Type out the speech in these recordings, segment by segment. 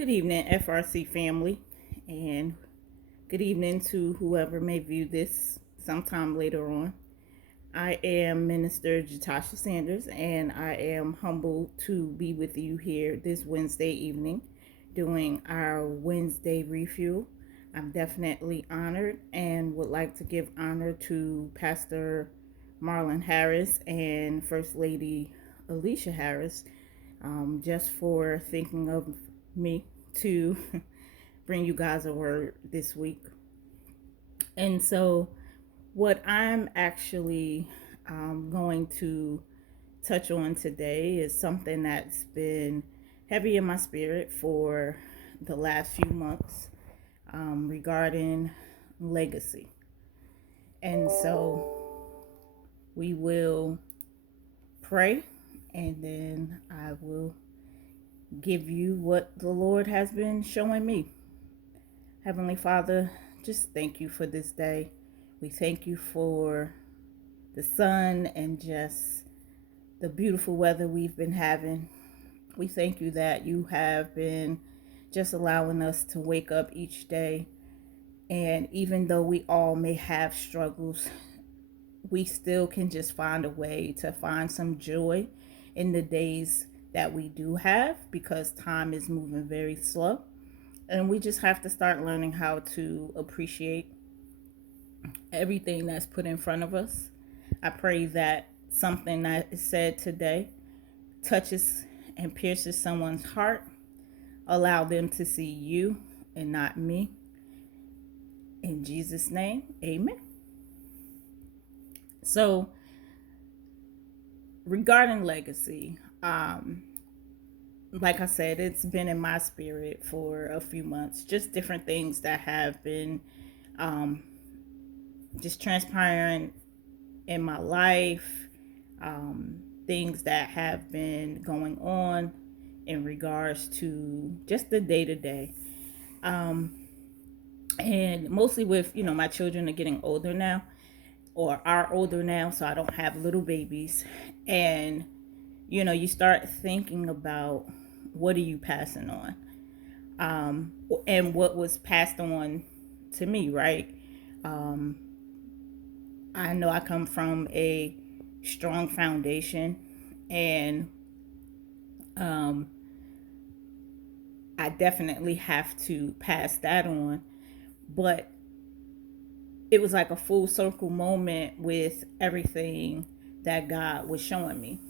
Good evening, FRC family, and good evening to whoever may view this sometime later on. I am Minister Jatasha Sanders, and I am humbled to be with you here this Wednesday evening doing our Wednesday Refuel. I'm definitely honored and would like to give honor to Pastor Marlon Harris and First Lady Alicia Harris, just for thinking of me to bring you guys a word this week. And so, what I'm actually going to touch on today is something that's been heavy in my spirit for the last few months, regarding legacy. And so, we will pray, and then I will give you what the Lord has been showing me. Heavenly Father, just thank you for this day. We thank you for the sun and just the beautiful weather we've been having. We thank you that you have been just allowing us to wake up each day. And even though we all may have struggles, we still can just find a way to find some joy in the days that we do have, because time is moving very slow. And we just have to start learning how to appreciate everything that's put in front of us. I pray that something that is said today touches and pierces someone's heart. Allow them to see you and not me. In Jesus' name, amen. So, regarding legacy, like I said, it's been in my spirit for a few months. Just different things that have been just transpiring in my life, things that have been going on in regards to just the day to day. And mostly with, my children are getting older now, or are older now, so I don't have little babies. And, you start thinking about what are you passing on? And what was passed on to me, right? I know I come from a strong foundation, and I definitely have to pass that on. But it was like a full circle moment with everything that God was showing me.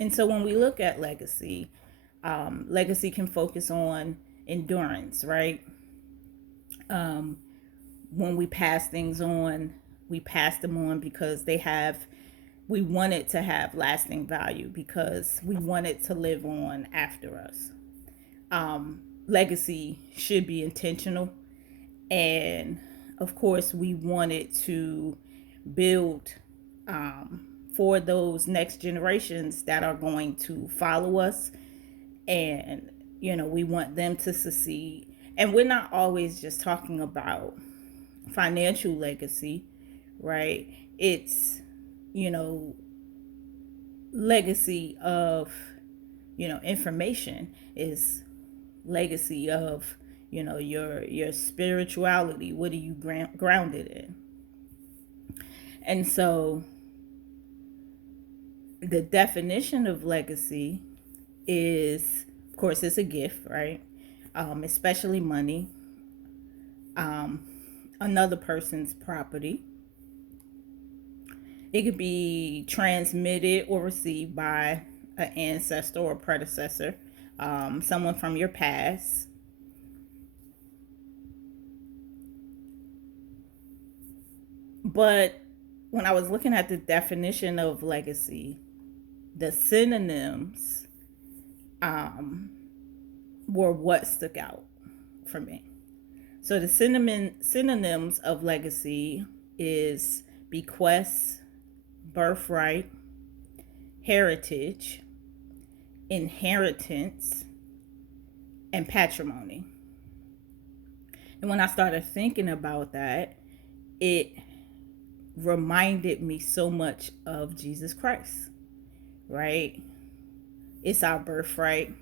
And so when we look at legacy, legacy can focus on endurance, right? When we pass things on, we pass them on because we want it to have lasting value, because we want it to live on after us. Legacy should be intentional, and of course we want it to build for those next generations that are going to follow us. And we want them to succeed. And we're not always just talking about financial legacy, right? It's legacy of information, is legacy of your spirituality. What are you grounded in? And so the definition of legacy is, of course, it's a gift, right? Especially money, another person's property. It could be transmitted or received by an ancestor or predecessor, someone from your past. But when I was looking at the definition of legacy, the synonyms were what stuck out for me. So the synonyms of legacy is bequest, birthright, heritage, inheritance, and patrimony. And when I started thinking about that, it reminded me so much of Jesus Christ, right? It's our birthright.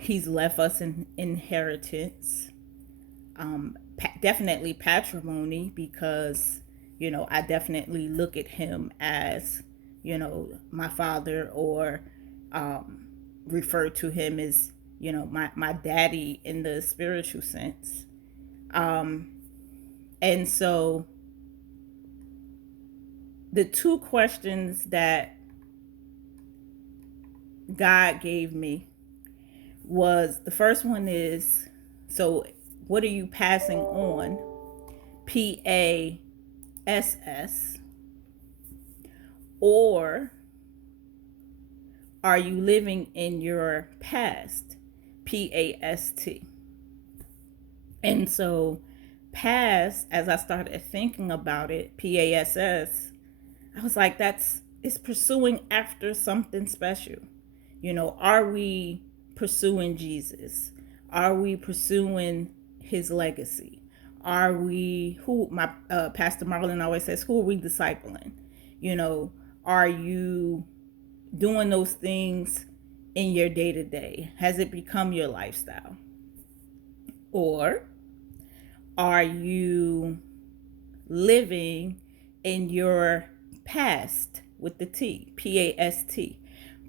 He's left us an inheritance, definitely patrimony, because I definitely look at him as my father, or um, refer to him as my daddy in the spiritual sense. um, and so the two questions that God gave me was, the first one is, so what are you passing on, PASS, or are you living in your past, PAST? And so, past, as I started thinking about it, PASS, I was like, it's pursuing after something special. Are we pursuing Jesus? Are we pursuing his legacy? Are we, who my Pastor Marlon always says, who are we discipling? You know, are you doing those things in your day to day? Has it become your lifestyle? Or are you living in your past, with the T, PAST,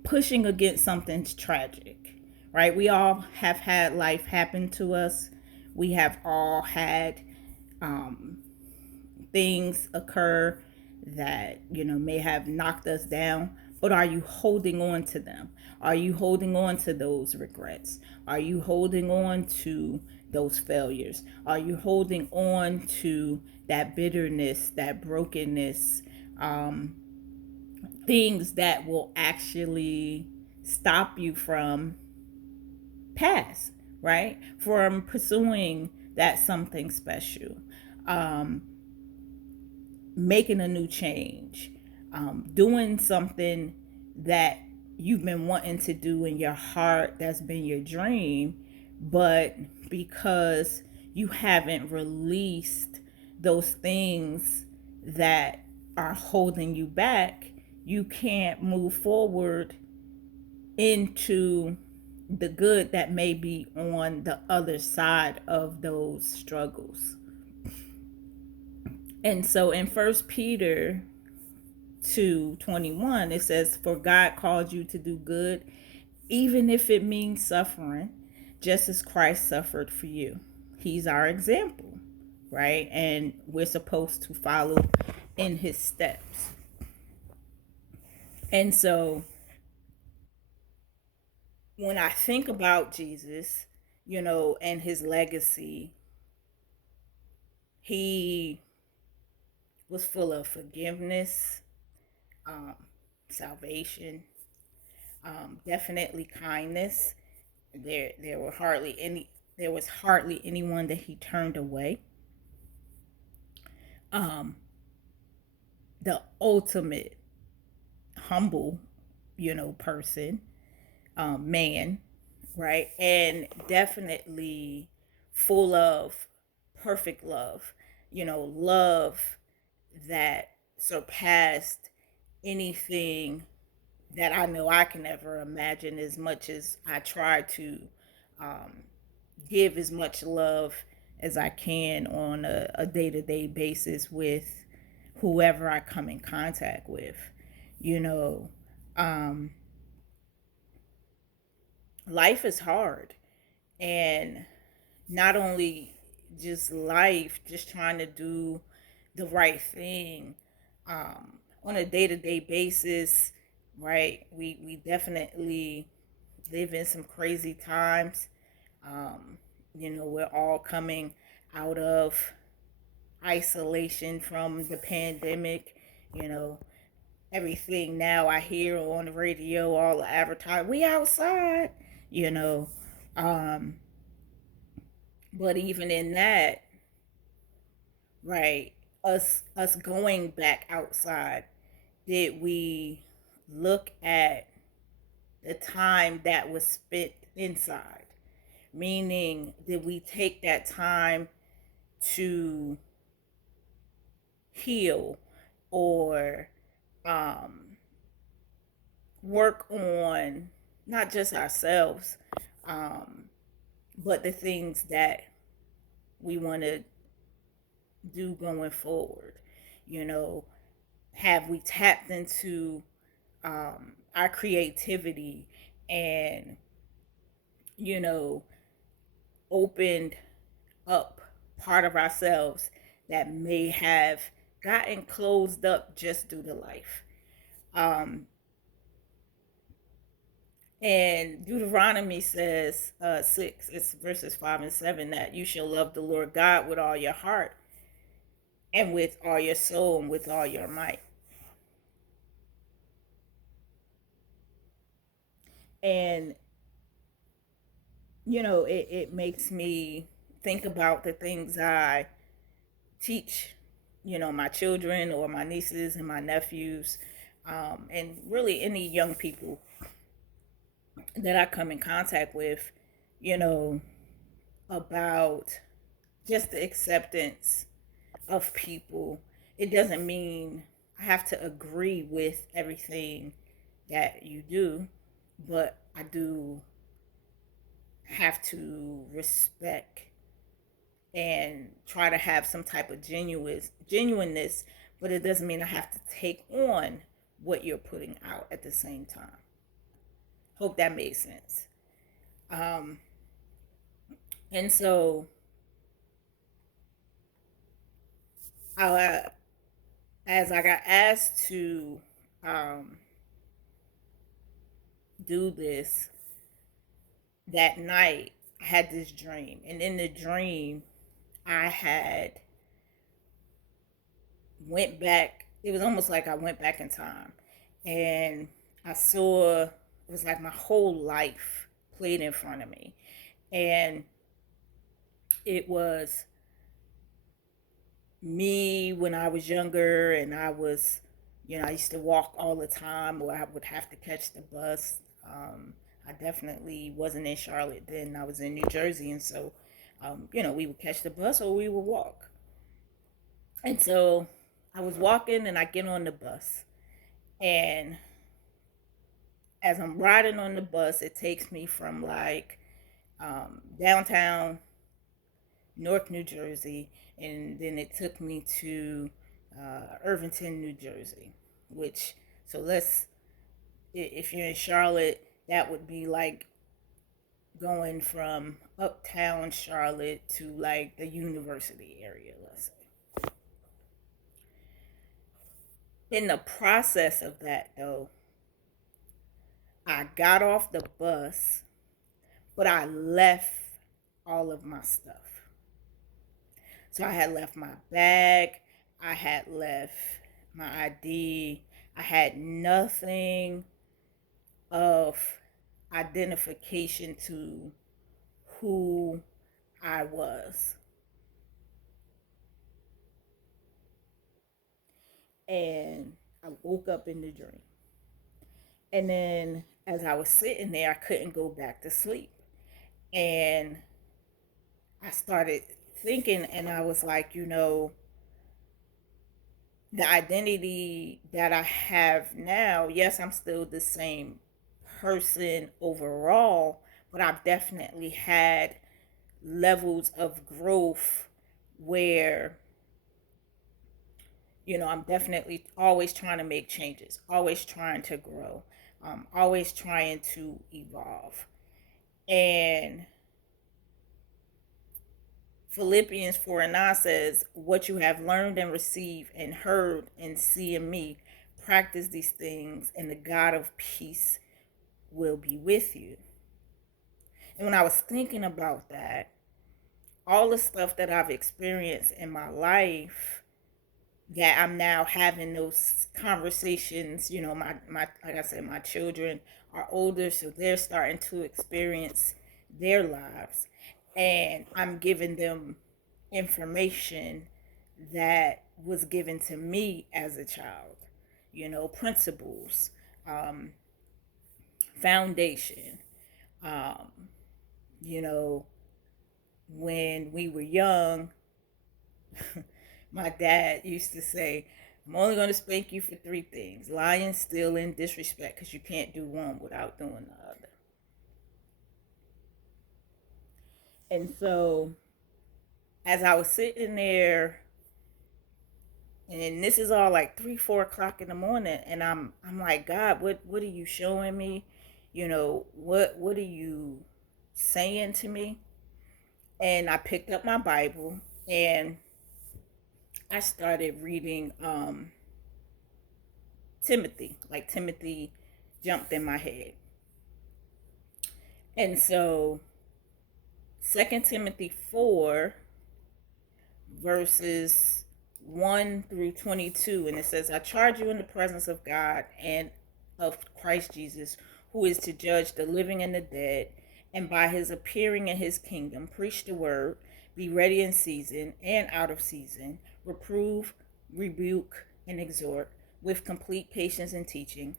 pushing against something tragic, right? We all have had life happen to us. We have all had um, things occur that may have knocked us down, but are you holding on to them? Are you holding on to those regrets? Are you holding on to those failures? Are you holding on to that bitterness, that brokenness, um, things that will actually stop you from pass, right? From pursuing that something special, um, making a new change, doing something that you've been wanting to do in your heart, that's been your dream, but because you haven't released those things that are holding you back, you can't move forward into the good that may be on the other side of those struggles. And so in First Peter 2:21, it says, for God called you to do good, even if it means suffering, just as Christ suffered for you. He's our example, right? And we're supposed to follow in his steps. And so when I think about Jesus, and his legacy, he was full of forgiveness, um, salvation, definitely kindness. There was hardly anyone that he turned away. Um, the ultimate humble, person, man, right? And definitely full of perfect love, love that surpassed anything that I know I can ever imagine, as much as I try to um, give as much love as I can on a day-to-day basis with whoever I come in contact with. You know, um, life is hard, and not only just life, just trying to do the right thing on a day-to-day basis, right? We definitely live in some crazy times. um, we're all coming out of isolation from the pandemic. you know Everything now I hear on the radio, all the advertising, we outside, you know um but even in that, right, us going back outside, did we look at the time that was spent inside? Meaning, did we take that time to heal, or um work on not just ourselves, um, but the things that we want to do going forward. You know, have we tapped into our creativity and, you know, opened up part of ourselves that may have gotten closed up just due to life? Um, and Deuteronomy says, 6, it's verses 5 and 7, that you shall love the Lord God with all your heart and with all your soul and with all your might. And, it makes me think about the things I teach, my children or my nieces and my nephews, and really any young people that I come in contact with, you know, about just the acceptance of people. It doesn't mean I have to agree with everything that you do, but I do have to respect and try to have some type of genuineness, but it doesn't mean I have to take on what you're putting out at the same time. Hope that made sense. Um, and so, I, as I got asked to um, do this that night, I had this dream, and in the dream, I had went back. It was almost like I went back in time, and I saw it was like my whole life played in front of me, and it was me when I was younger, and I used to walk all the time, or I would have to catch the bus. I definitely wasn't in Charlotte then. I was in New Jersey, and so, we would catch the bus or we would walk. And so I was walking, and I get on the bus, and as I'm riding on the bus, it takes me from like downtown Newark, New Jersey, and then it took me to Irvington, New Jersey. Which, so let's, if you're in Charlotte, that would be like going from uptown Charlotte to like the university area, let's say. In the process of that, though, I got off the bus, but I left all of my stuff. So I had left my bag, I had left my ID, I had nothing of identification to who I was. And I woke up in the dream. And then as I was sitting there, I couldn't go back to sleep. And I started thinking, and I was like, the identity that I have now, yes, I'm still the same person overall, but I've definitely had levels of growth where, I'm definitely always trying to make changes, always trying to grow, always trying to evolve. And Philippians 4 and 9 says, what you have learned and received and heard and see in me, practice these things, and the God of peace will be with you. And when I was thinking about that, all the stuff that I've experienced in my life, that I'm now having those conversations, my like I said, my children are older, so they're starting to experience their lives. And I'm giving them information that was given to me as a child, principles, um, foundation. Um, you know, when we were young, my dad used to say, I'm only going to spank you for three things: lying, stealing, disrespect, because you can't do one without doing the other. And so as I was sitting there, and this is all like 3, 4 o'clock in the morning, and I'm like, God, what are you showing me? What are you saying to me? And I picked up my Bible and I started reading Timothy. Like Timothy jumped in my head. And so 2 Timothy 4 verses 1 through 22, and it says, I charge you in the presence of God and of Christ Jesus, who is to judge the living and the dead, and by his appearing in his kingdom, preach the word, be ready in season and out of season, reprove, rebuke, and exhort with complete patience and teaching.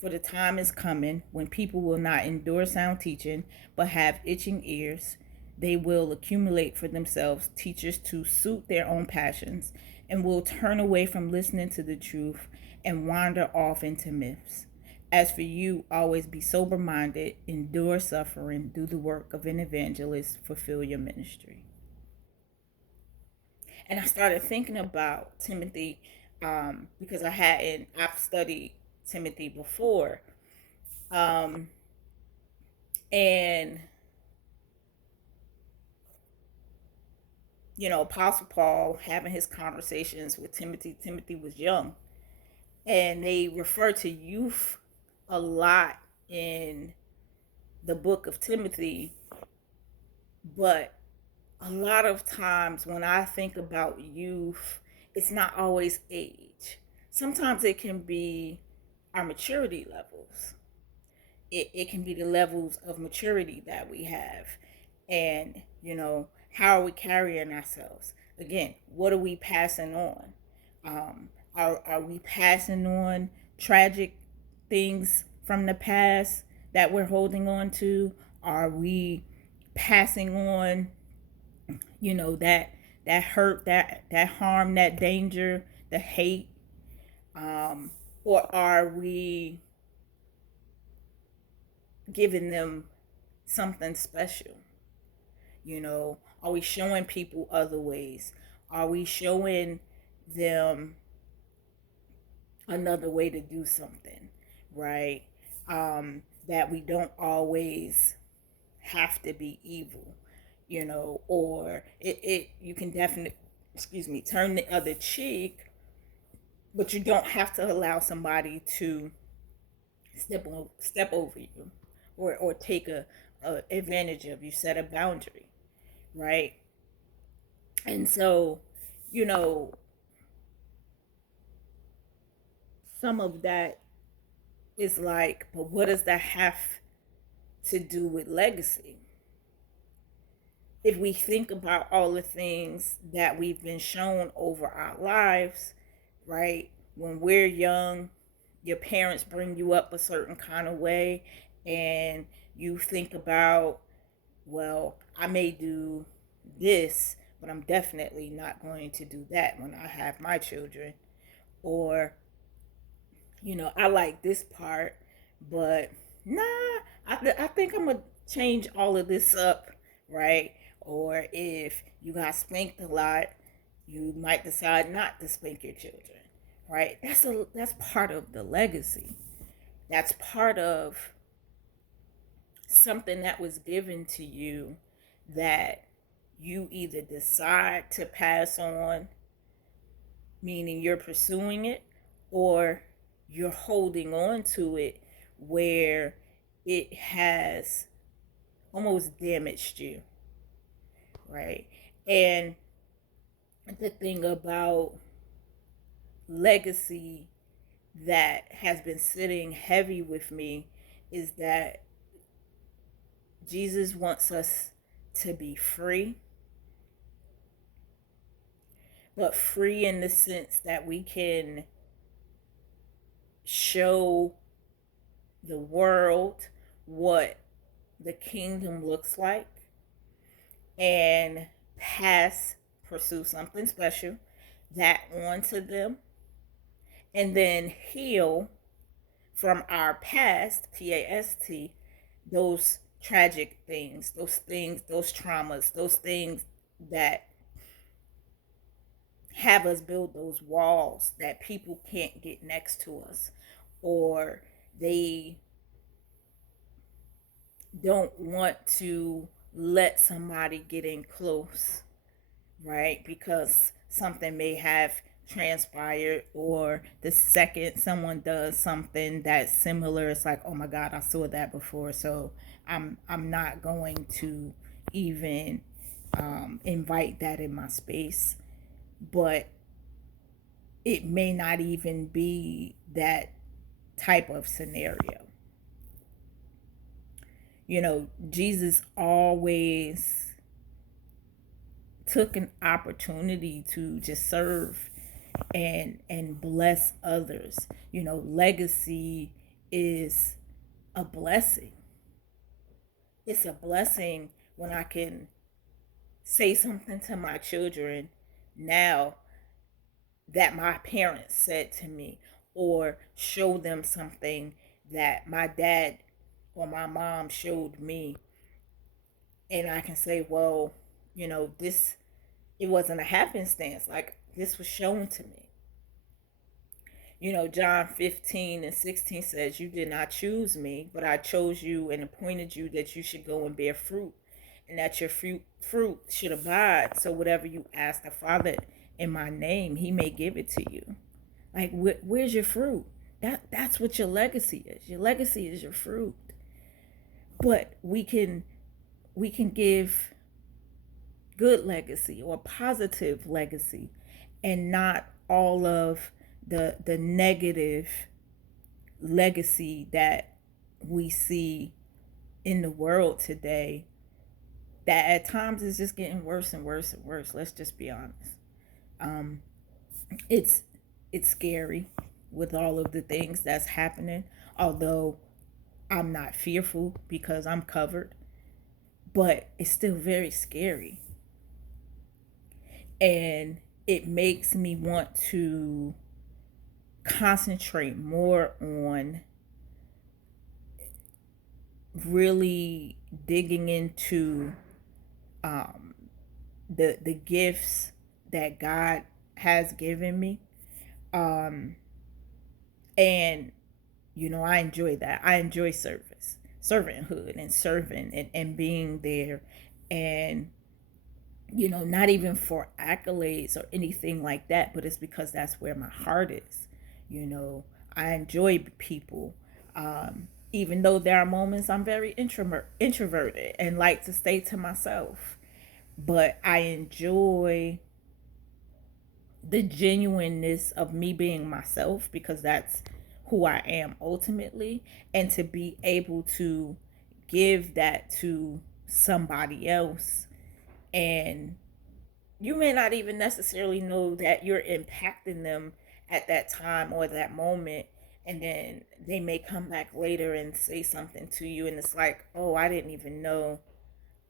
For the time is coming when people will not endure sound teaching, but have itching ears. They will accumulate for themselves teachers to suit their own passions, and will turn away from listening to the truth and wander off into myths. As for you, always be sober minded, endure suffering, do the work of an evangelist, fulfill your ministry. And I started thinking about Timothy, because I've studied Timothy before. Um, and Apostle Paul having his conversations with Timothy. Timothy was young, and they refer to youth a lot in the book of Timothy. But a lot of times when I think about youth, it's not always age. Sometimes it can be our maturity levels. It can be the levels of maturity that we have. And, how are we carrying ourselves? Again, what are we passing on? Are we passing on tragic things from the past that we're holding on to? Are we passing on, that hurt, that harm, that danger, the hate? Or are we giving them something special? Are we showing people other ways? Are we showing them another way to do something, right? That we don't always have to be evil, or you can definitely, turn the other cheek, but you don't have to allow somebody to step over you, or take a advantage of you. Set a boundary, right? And so, you know, some of that is like, but what does that have to do with legacy? If we think about all the things that we've been shown over our lives, right? When we're young, your parents bring you up a certain kind of way, and you think about, well, I may do this, but I'm definitely not going to do that when I have my children. Or, I like this part, but nah, I think I'm going to change all of this up, right? Or if you got spanked a lot, you might decide not to spank your children, right? That's part of the legacy. That's part of something that was given to you that you either decide to pass on, meaning you're pursuing it, or you're holding on to it where it has almost damaged you, right? And the thing about legacy that has been sitting heavy with me is that Jesus wants us to be free, but free in the sense that we can show the world what the kingdom looks like, and pursue something special that onto them, and then heal from our past, PAST, those tragic things, those traumas, those things that have us build those walls that people can't get next to us, or they don't want to let somebody get in close, right? Because something may have transpired, or the second someone does something that's similar, it's like, oh my God, I saw that before, so I'm not going to even invite that in my space. But it may not even be that type of scenario. Jesus always took an opportunity to just serve and bless others. Legacy is a blessing. It's a blessing when I can say something to my children now that my parents said to me, or show them something that my dad or my mom showed me, and I can say, well, this, it wasn't a happenstance, like this was shown to me. John 15:16 says, you did not choose me, but I chose you and appointed you that you should go and bear fruit, and that your fruit should abide. So whatever you ask the Father in my name, he may give it to you. Like, where's your fruit? That's what your legacy is. Your legacy is your fruit. But we can give good legacy or positive legacy, and not all of the negative legacy that we see in the world today, that at times is just getting worse and worse and worse. Let's just be honest. um it's it's scary with all of the things that's happening, although I'm not fearful because I'm covered, but it's still very scary. And it makes me want to concentrate more on really digging into um, the gifts that God has given me. Um, and I enjoy that. I enjoy servanthood, and serving, and being there, and not even for accolades or anything like that, but it's because that's where my heart is. I enjoy people. Even though there are moments I'm very introverted and like to stay to myself, but I enjoy the genuineness of me being myself, because that's who I am ultimately, and to be able to give that to somebody else. And you may not even necessarily know that you're impacting them at that time or that moment, and then they may come back later and say something to you, and it's like, oh, I didn't even know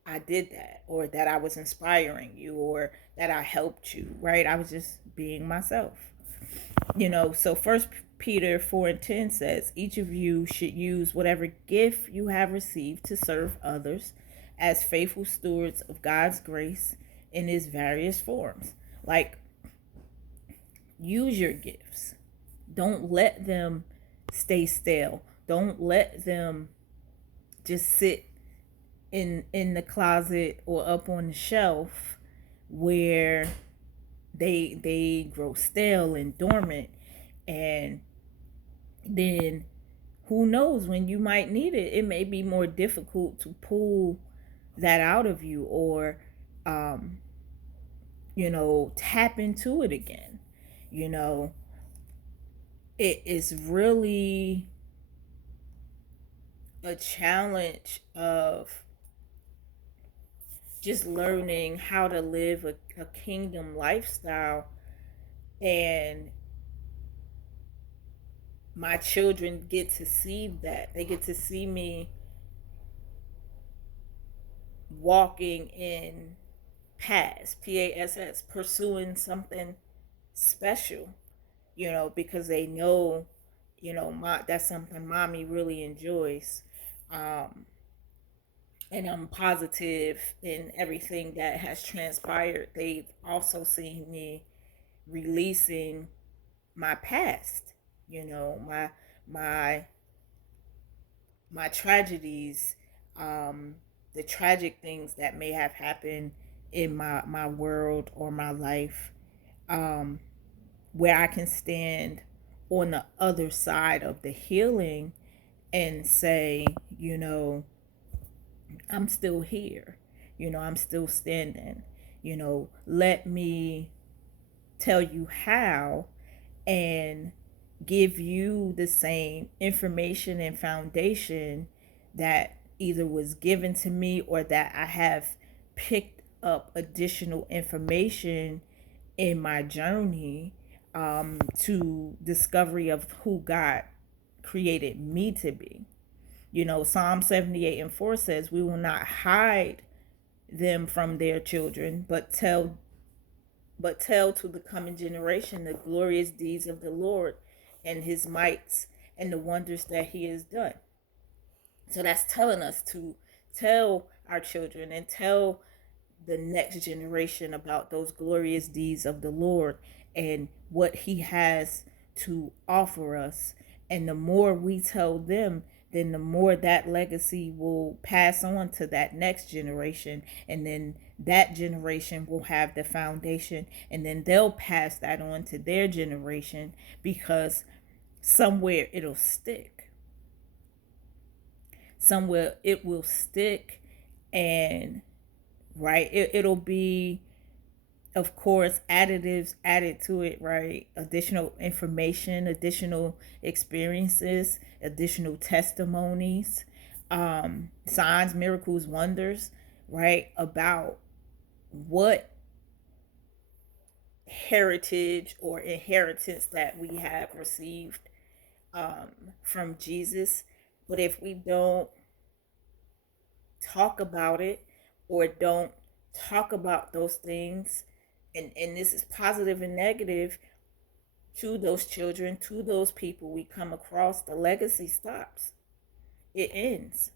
I did that, or that I was inspiring you, or that I helped you, right? I was just being myself. So First Peter 4:10 says, each of you should use whatever gift you have received to serve others as faithful stewards of God's grace in its various forms. Like, use your gifts. Don't let them stay stale. Don't let them just sit in the closet or up on the shelf, where they grow stale and dormant, and then who knows when you might need it. It may be more difficult to pull that out of you, or um tap into it again. you know it is really a challenge of just learning how to live a kingdom lifestyle. And my children get to see that. They get to see me walking in PASS, pursuing something special, because they know, that's something mommy really enjoys. Um, And I'm positive in everything that has transpired. They've also seen me releasing my past, my my my tragedies, um, the tragic things that may have happened in my world or my life, um, where I can stand on the other side of the healing and say, I'm still here. I'm still standing. Let me tell you how and give you the same information and foundation that either was given to me or that I have picked up additional information in my journey, to discovery of who God created me to be. Psalm 78:4 says, "We will not hide them from their children, but tell to the coming generation the glorious deeds of the Lord and his mights and the wonders that he has done." So that's telling us to tell our children and tell the next generation about those glorious deeds of the Lord and what he has to offer us. And the more we tell them, then the more that legacy will pass on to that next generation. And then that generation will have the foundation. And then they'll pass that on to their generation, because somewhere it'll stick. Somewhere it will stick. And right, it'll be, of course, additives added to it, right? Additional information, additional experiences, additional testimonies, signs, miracles, wonders, right? About what heritage or inheritance that we have received, from Jesus. But if we don't talk about it, or don't talk about those things, and this is positive and negative, to those children, to those people we come across, the legacy stops. It ends.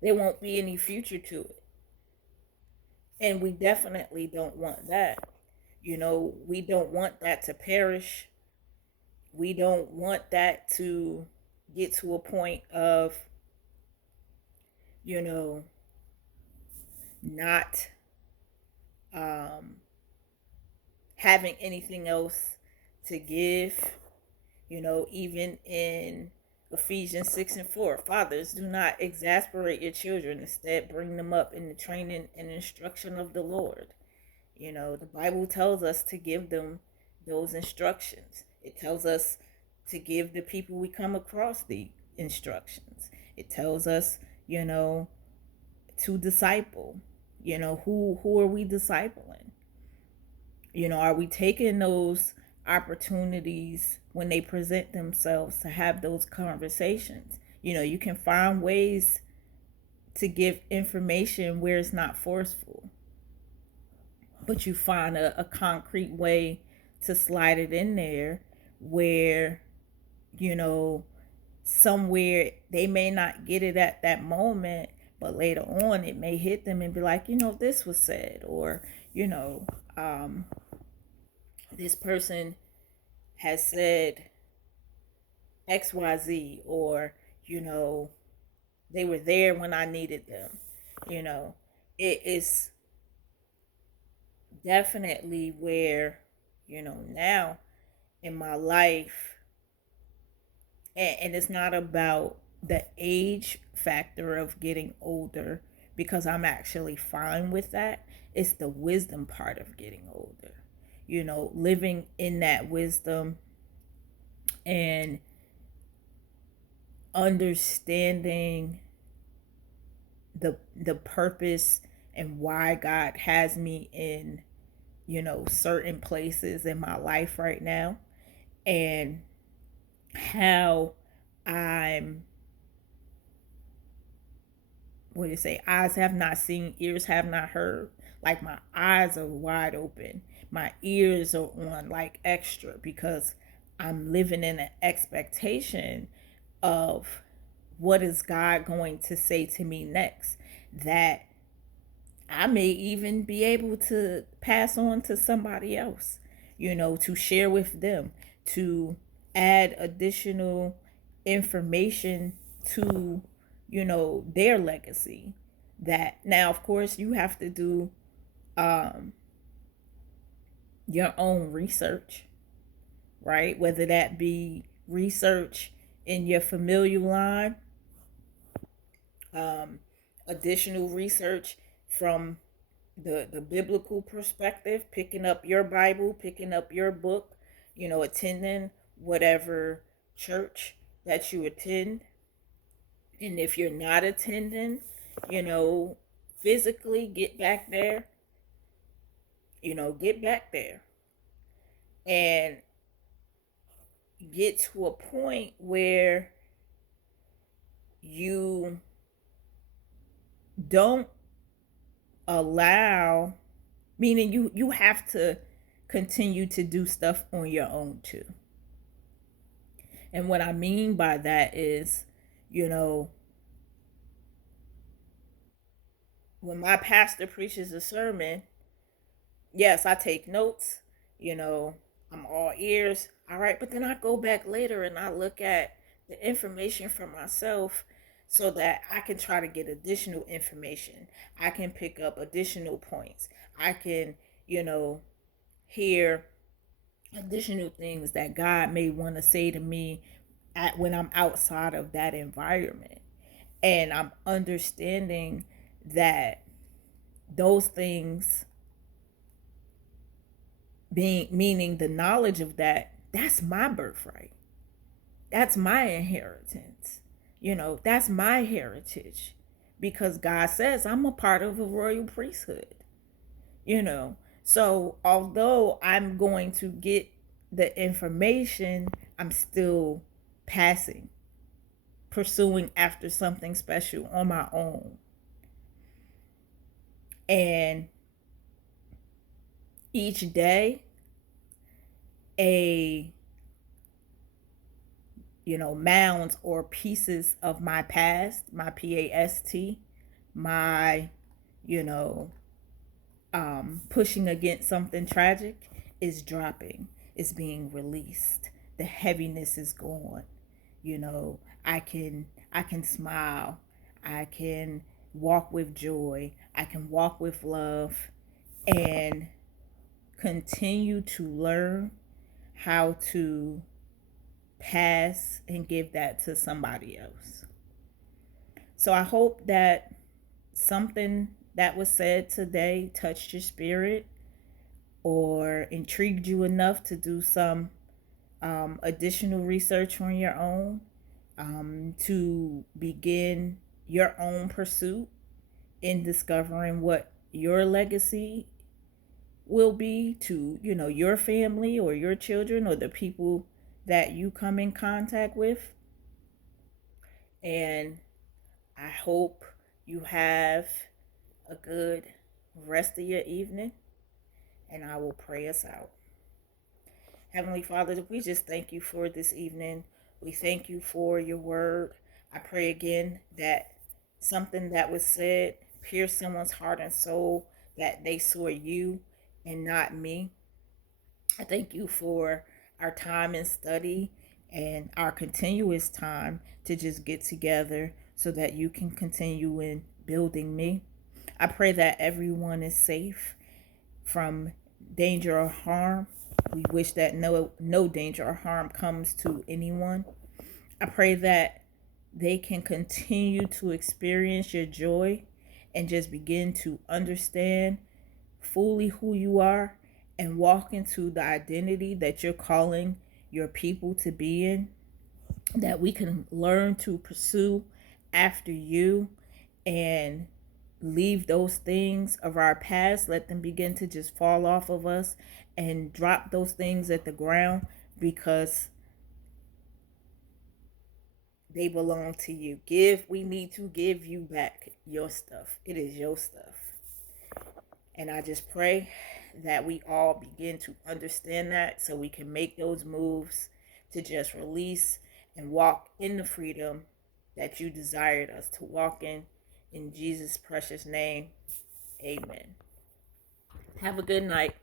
There won't be any future to it. And we definitely don't want that. We don't want that to perish. We don't want that to get to a point of, you know, not um, having anything else to give. Even in Ephesians 6:4, fathers, do not exasperate your children. Instead, bring them up in the training and instruction of the Lord. The Bible tells us to give them those instructions. It tells us to give the people we come across the instructions. It tells us, to disciple. Who are we discipling? Are we taking those opportunities when they present themselves to have those conversations? You can find ways to give information where it's not forceful, but you find a concrete way to slide it in there where, you know, somewhere they may not get it at that moment, but later on it may hit them and be like, this was said, or, you know, um, this person has said XYZ, or, you know, they were there when I needed them. You know, it is definitely where, now in my life, and it's not about the age factor of getting older, because I'm actually fine with that. It's the wisdom part of getting older, living in that wisdom and understanding the purpose and why God has me in, certain places in my life right now, and how I'm, what do you say, eyes have not seen, ears have not heard. Like, my eyes are wide open, my ears are on like extra, because I'm living in an expectation of what is God going to say to me next that I may even be able to pass on to somebody else, to share with them, to add additional information to, their legacy. That now, of course, you have to do um, your own research, right? Whether that be research in your familiar line, um, additional research from the biblical perspective, picking up your Bible, picking up your book, attending whatever church that you attend. And if you're not attending, you know, physically get back there and get to a point where you don't allow, meaning you have to continue to do stuff on your own too. And what I mean by that is, you know, when my pastor preaches a sermon, yes, I take notes, you know, I'm all ears. All right, but then I go back later and I look at the information for myself so that I can try to get additional information. I can pick up additional points. I can, you know, hear additional things that God may want to say to me when I'm outside of that environment. And I'm understanding that those things, being meaning the knowledge of that, that's my birthright. That's my inheritance. That's my heritage. Because God says I'm a part of a royal priesthood. you know so although I'm going to get the information, I'm still passing, pursuing after something special on my own. And each day, a mounds or pieces of my past, my past, my you know pushing against something tragic, is dropping, is being released. The heaviness is gone. I can smile. I can walk with joy. I can walk with love and continue to learn how to pass and give that to somebody else. So I hope that something that was said today touched your spirit or intrigued you enough to do some additional research on your own, to begin your own pursuit in discovering what your legacy will be to, your family or your children or the people that you come in contact with. And I hope you have a good rest of your evening, and I will pray us out. Heavenly Father, we just thank you for this evening. We thank you for your word. I pray again that something that was said pierce someone's heart and soul, that they saw you and not me. I thank you for our time in study and our continuous time to just get together so that you can continue in building me. I pray that everyone is safe from danger or harm. We wish that no danger or harm comes to anyone. I pray that they can continue to experience your joy and just begin to understand fully who you are and walk into the identity that you're calling your people to be in, that we can learn to pursue after you and leave those things of our past, let them begin to just fall off of us and drop those things at the ground, because they belong to you. We need to give you back your stuff. It is your stuff. And I just pray that we all begin to understand that so we can make those moves to just release and walk in the freedom that you desired us to walk in. In Jesus' precious name, amen. Have a good night.